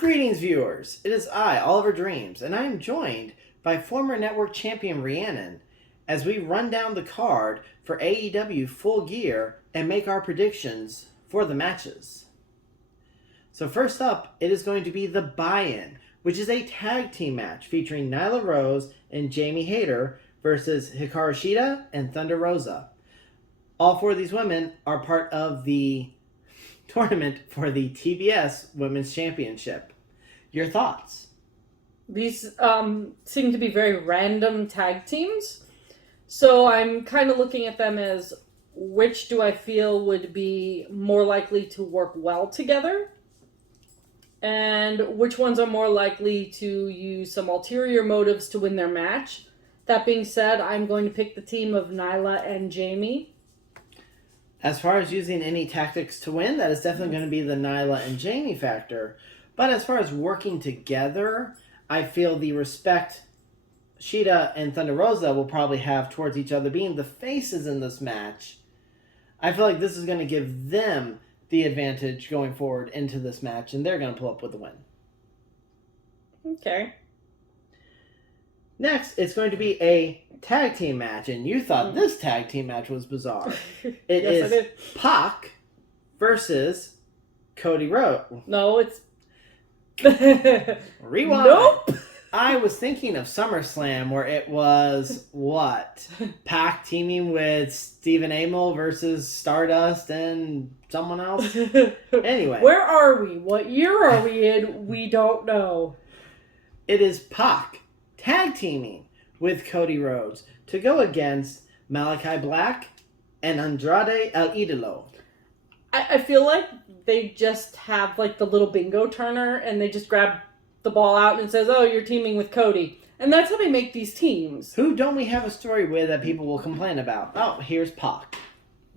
Greetings, viewers. It is I, Oliver Dreams, and I am joined by former network champion Rhiannon as we run down the card for AEW Full Gear and make our predictions for the matches. So first up, it is going to be the Buy-In, which is a tag team match featuring Nyla Rose and Jamie Hayter versus Hikaru Shida and Thunder Rosa. All four of these women are part of the tournament for the TBS Women's Championship. Your thoughts? These seem to be very random tag teams. So I'm kind of looking at them as which do I feel would be more likely to work well together? And which ones are more likely to use some ulterior motives to win their match? That being said, I'm going to pick the team of Nyla and Jamie. As far as using any tactics to win, that is definitely going to be the Nyla and Jamie factor. But as far as working together, I feel the respect Shida and Thunder Rosa will probably have towards each other, being the faces in this match. I feel like this is going to give them the advantage going forward into this match, and they're going to pull up with the win. Okay. Next, it's going to be a tag team match, and you thought this tag team match was bizarre. It Yes, is Pac versus Cody Rhodes. No, it's... Rewind. Nope! I was thinking of SummerSlam where it was, what? Pac teaming with Stephen Amell versus Stardust and someone else? Anyway. Where are we? What year are we in? We don't know. It is Pac tag teaming with Cody Rhodes to go against Malakai Black and Andrade El Idolo. I feel like they just have like the little bingo turner and they just grab the ball out and it says, oh, you're teaming with Cody. And that's how they make these teams. Who don't we have a story with that people will complain about? Oh, here's Pac.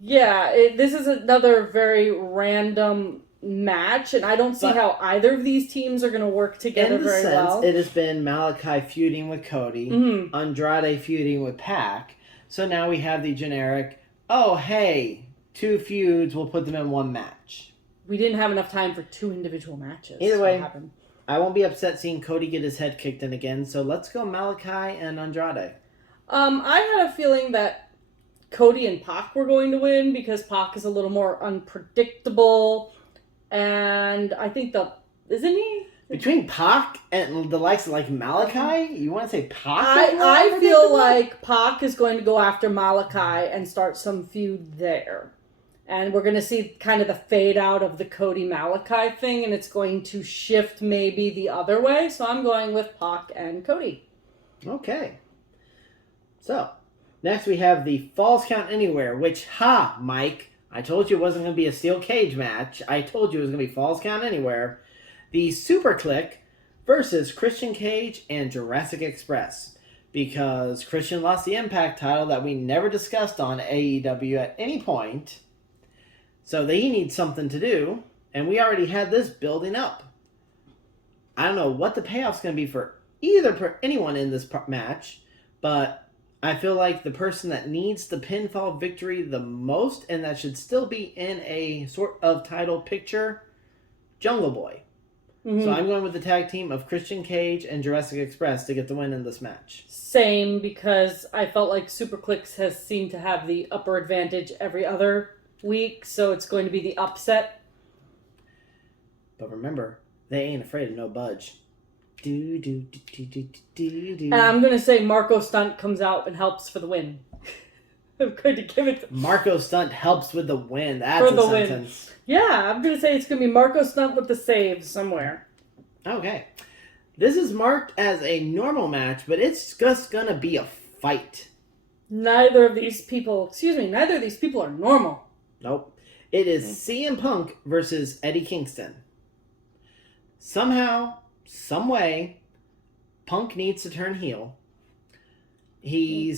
Yeah, this is another very random match, and I don't see how either of these teams are going to work together very well. It has been Malakai feuding with Cody, Andrade feuding with Pac, so now we have the generic, oh, hey, two feuds, we'll put them in one match. We didn't have enough time for two individual matches. Either way, I won't be upset seeing Cody get his head kicked in again, so let's go Malakai and Andrade. I had a feeling that Cody and Pac were going to win because Pac is a little more unpredictable. And I think isn't he? Between Pac and the likes of like Malakai, you want to say Pac? I feel like Pac is going to go after Malakai and start some feud there. And we're going to see kind of the fade out of the Cody Malakai thing, and it's going to shift maybe the other way. So I'm going with Pac and Cody. Okay. So, next we have the Falls Count Anywhere, which, Mike, I told you it wasn't going to be a steel cage match. I told you it was going to be Falls Count Anywhere. The Super Click versus Christian Cage and Jurassic Express. Because Christian lost the Impact title that we never discussed on AEW at any point. So they need something to do. And we already had this building up. I don't know what the payoff's going to be for anyone in this match. But I feel like the person that needs the pinfall victory the most, and that should still be in a sort of title picture, Jungle Boy. Mm-hmm. So I'm going with the tag team of Christian Cage and Jurassic Express to get the win in this match. Same, because I felt like Super Clicks has seemed to have the upper advantage every other week, so it's going to be the upset. But remember, they ain't afraid of no budge. And I'm going to say Marco Stunt comes out and helps for the win. I'm going to give it to... Marco Stunt helps with the win. That's a sentence. Win. Yeah, I'm going to say it's going to be Marco Stunt with the save somewhere. Okay. This is marked as a normal match, but it's just going to be a fight. Neither of these people are normal. Nope. It is CM Punk versus Eddie Kingston. Somehow, some way, Punk needs to turn heel. They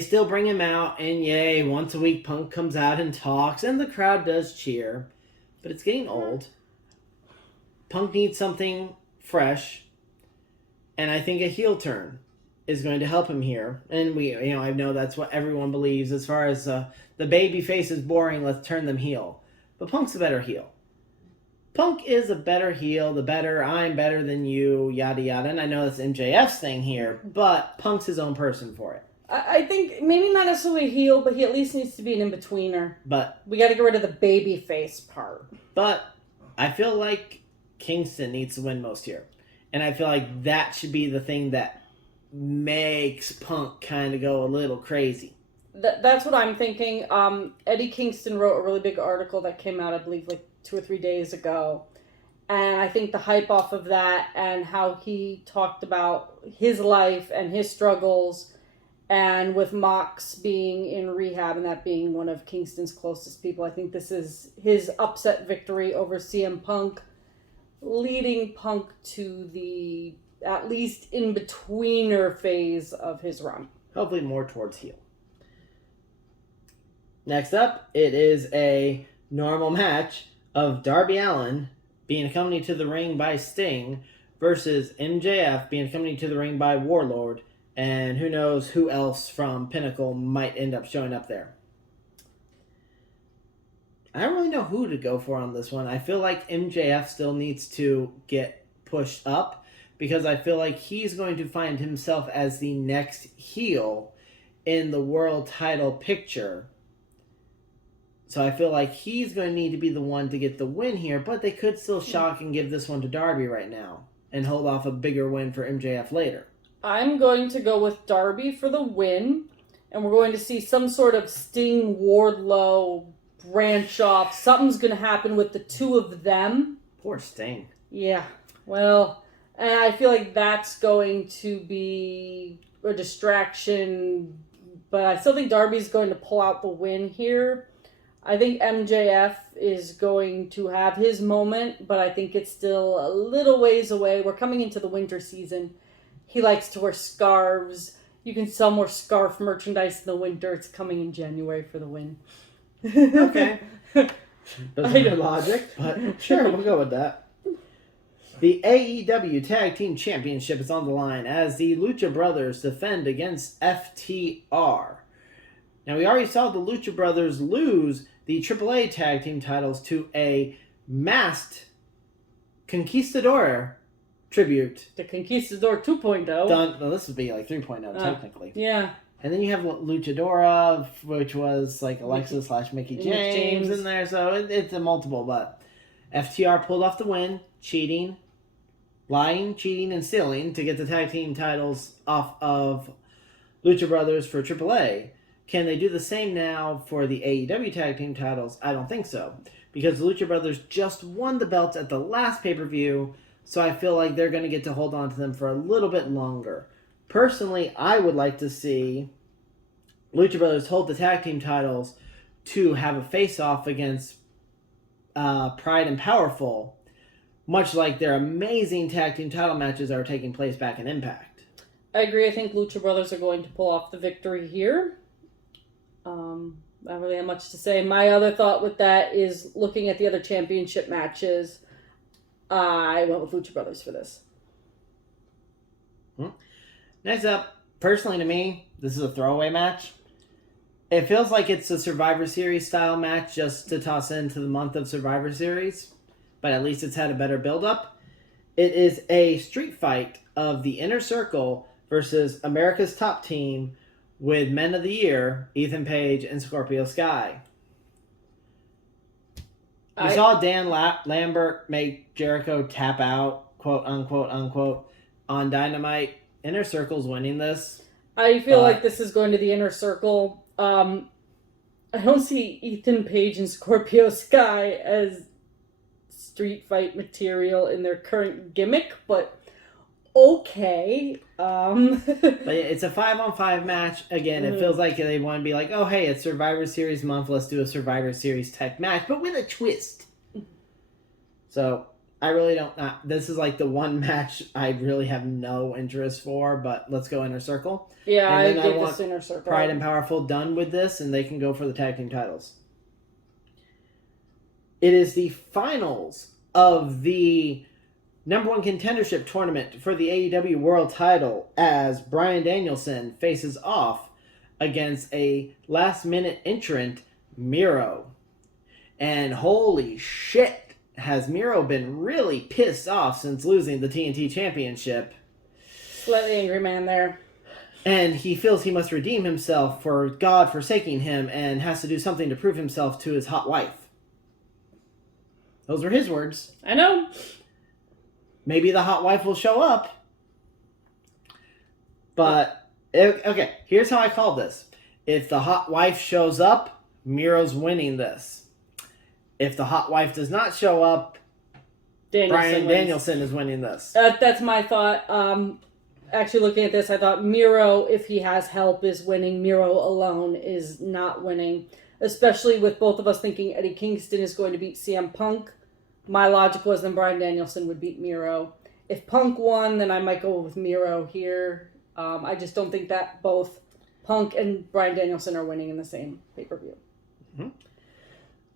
still bring him out, and yay, once a week Punk comes out and talks, and the crowd does cheer. But it's getting old. Punk needs something fresh, and I think a heel turn is going to help him here. And I know that's what everyone believes as far as the baby face is boring, let's turn them heel. But Punk's a better heel. Punk is a better heel, I'm better than you, yada yada. And I know that's MJF's thing here, but Punk's his own person for it. I think maybe not necessarily a heel, but he at least needs to be an in-betweener. But we got to get rid of the baby face part. But I feel like Kingston needs to win most here. And I feel like that should be the thing that makes Punk kind of go a little crazy. That's what I'm thinking. Eddie Kingston wrote a really big article that came out, I believe, like 2 or 3 days ago. And I think the hype off of that and how he talked about his life and his struggles, and with Mox being in rehab and that being one of Kingston's closest people, I think this is his upset victory over CM Punk, leading Punk to the at least in-betweener phase of his run. Hopefully more towards heel. Next up, it is a normal match of Darby Allen being accompanied to the ring by Sting versus MJF being accompanied to the ring by Warlord, and who knows who else from Pinnacle might end up showing up there. I don't really know who to go for on this one. I feel like MJF still needs to get pushed up because I feel like he's going to find himself as the next heel in the world title picture. So I feel like he's going to need to be the one to get the win here, but they could still shock and give this one to Darby right now and hold off a bigger win for MJF later. I'm going to go with Darby for the win, and we're going to see some sort of Sting Wardlow branch off. Something's going to happen with the two of them. Poor Sting. Yeah, well, and I feel like that's going to be a distraction, but I still think Darby's going to pull out the win here. I think MJF is going to have his moment, but I think it's still a little ways away. We're coming into the winter season. He likes to wear scarves. You can sell more scarf merchandise in the winter. It's coming in January for the win. Okay. Doesn't have logic, but sure, we'll go with that. The AEW Tag Team Championship is on the line as the Lucha Brothers defend against FTR. Now, we already saw the Lucha Brothers lose the AAA Tag Team titles to a masked Conquistador tribute. The Conquistador 2.0. Done. Well, this would be like 3.0 technically. Yeah. And then you have Luchadora, which was like Alexa / Mickey James in there. So it's a multiple, but FTR pulled off the win, lying, cheating, and stealing to get the tag team titles off of Lucha Brothers for AAA. Can they do the same now for the AEW tag team titles? I don't think so. Because the Lucha Brothers just won the belts at the last pay-per-view, so I feel like they're going to get to hold on to them for a little bit longer. Personally, I would like to see Lucha Brothers hold the tag team titles to have a face-off against Pride and Powerful, much like their amazing tag team title matches that are taking place back in Impact. I agree. I think Lucha Brothers are going to pull off the victory here. I don't really have much to say. My other thought with that is looking at the other championship matches. I went with Lucha Brothers for this. Next up, personally to me, this is a throwaway match. It feels like it's a Survivor Series style match just to toss into the month of Survivor Series, but at least it's had a better build-up. It is a street fight of the Inner Circle versus America's Top Team with Men of the Year, Ethan Page and Scorpio Sky. We saw Dan Lambert make Jericho tap out, quote, unquote, on Dynamite. Inner Circle's winning this. I feel like this is going to the Inner Circle. I don't see Ethan Page and Scorpio Sky as street fight material in their current gimmick, but okay. But it's a 5-on-5 match. Again, it feels like they want to be like, oh, hey, it's Survivor Series month. Let's do a Survivor Series type match, but with a twist. So I really don't. This is like the one match I really have no interest for, but let's go Inner Circle. Yeah, and I give this Inner Circle. Pride and Powerful done with this, and they can go for the tag team titles. It is the finals of the number one contendership tournament for the AEW World Title as Bryan Danielson faces off against a last-minute entrant, Miro. And holy shit, has Miro been really pissed off since losing the TNT Championship. Slightly angry man there. And he feels he must redeem himself for God forsaking him and has to do something to prove himself to his hot wife. Those were his words. I know. Maybe the hot wife will show up. But, okay, here's how I call this. If the hot wife shows up, Miro's winning this. If the hot wife does not show up, Bryan Danielson is winning this. That's my thought. Actually, looking at this, I thought Miro, if he has help, is winning. Miro alone is not winning. Especially with both of us thinking Eddie Kingston is going to beat CM Punk. My logic was then Bryan Danielson would beat Miro. If Punk won, then I might go with Miro here. I just don't think that both Punk and Bryan Danielson are winning in the same pay-per-view. Mm-hmm.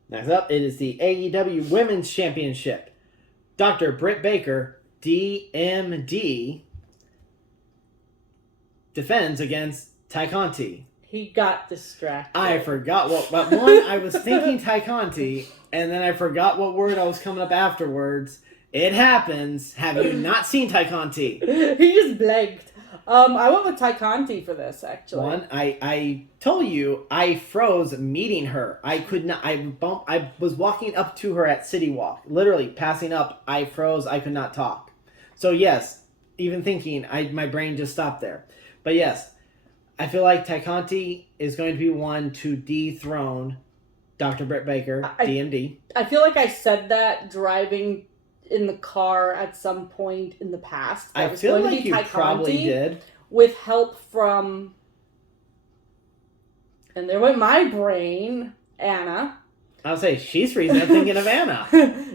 Next up, it is the AEW Women's Championship. Dr. Britt Baker, DMD, defends against Ty Conti. He got distracted. I forgot what one, I was thinking Ty Conti, and then I forgot what word I was coming up afterwards. It happens. Have you not seen Ty Conti? He just blanked. I went with Ty Conti for this, actually. One, I told you I froze meeting her. I could not. I was walking up to her at City Walk, literally passing up. I froze. I could not talk. So yes, even thinking, my brain just stopped there. But yes, I feel like Ty Conti is going to be one to dethrone Dr. Britt Baker, DMD. I feel like I said that driving in the car at some point in the past. I feel like you probably did. With help from, and there went my brain, Anna. I'll say she's freezing. I'm thinking of Anna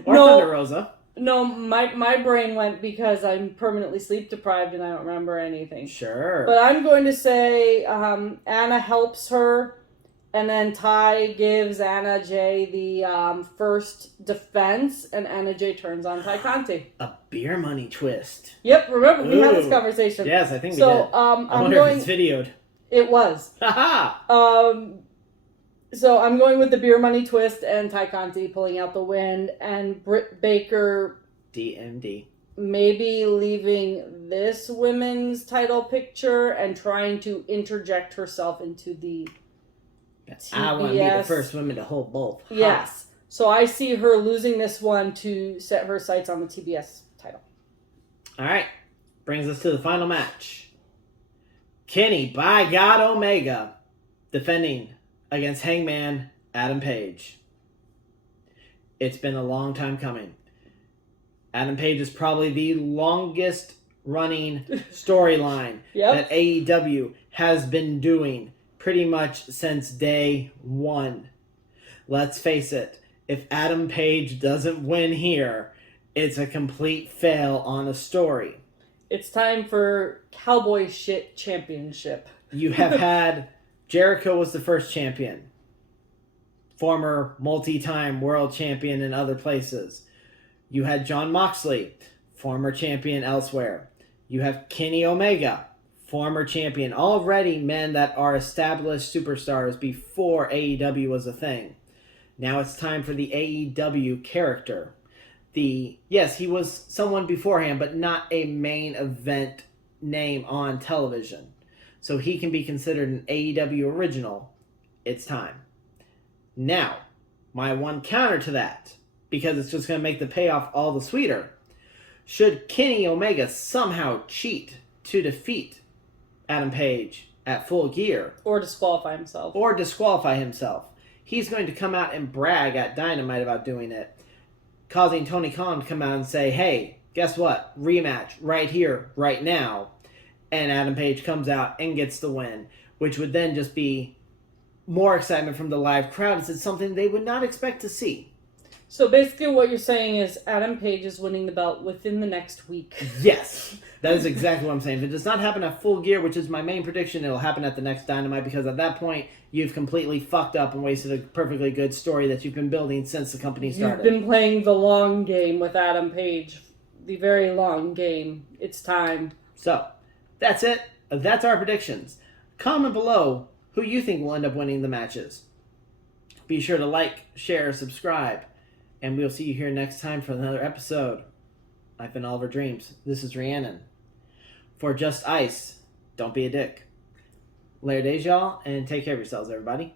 or Thunder Rosa. No, my brain went because I'm permanently sleep deprived and I don't remember anything. Sure. But I'm going to say Anna helps her. And then Ty gives Anna Jay the first defense, and Anna Jay turns on Ty Conti. A beer money twist. Yep, remember we had this conversation. Yes, I think we did. I wonder if it's videoed. It was. Haha. So I'm going with the beer money twist and Ty Conti pulling out the win, and Britt Baker DMD maybe leaving this women's title picture and trying to interject herself into the TBS. I want to be the first woman to hold both. Yes. So I see her losing this one to set her sights on the TBS title. All right. Brings us to the final match. Kenny, by God, Omega, defending against Hangman Adam Page. It's been a long time coming. Adam Page is probably the longest running storyline that AEW has been doing pretty much since day one. Let's face it, if Adam Page doesn't win here, it's a complete fail on a story. It's time for Cowboy Shit Championship. You have had Jericho was the first champion. Former multi-time world champion in other places. You had Jon Moxley, former champion elsewhere. You have Kenny Omega, former champion. Already men that are established superstars before AEW was a thing. Now it's time for the AEW character. Yes, he was someone beforehand, but not a main event name on television. So he can be considered an AEW original. It's time. Now, my one counter to that, because it's just going to make the payoff all the sweeter. Should Kenny Omega somehow cheat to defeat Adam Page at Full Gear, or disqualify himself, he's going to come out and brag at Dynamite about doing it, causing Tony Khan to come out and say, hey, guess what? Rematch right here, right now. And Adam Page comes out and gets the win, which would then just be more excitement from the live crowd. It's something they would not expect to see. So basically what you're saying is Adam Page is winning the belt within the next week. Yes, that is exactly what I'm saying. If it does not happen at Full Gear, which is my main prediction, it'll happen at the next Dynamite, because at that point, you've completely fucked up and wasted a perfectly good story that you've been building since the company started. You've been playing the long game with Adam Page. The very long game. It's time. So, that's it. That's our predictions. Comment below who you think will end up winning the matches. Be sure to like, share, subscribe, And we'll see you here next time for another episode. I've been Oliver Dreams. This is Rhiannon. For Just Ice, don't be a dick. Later days, y'all, and take care of yourselves, everybody.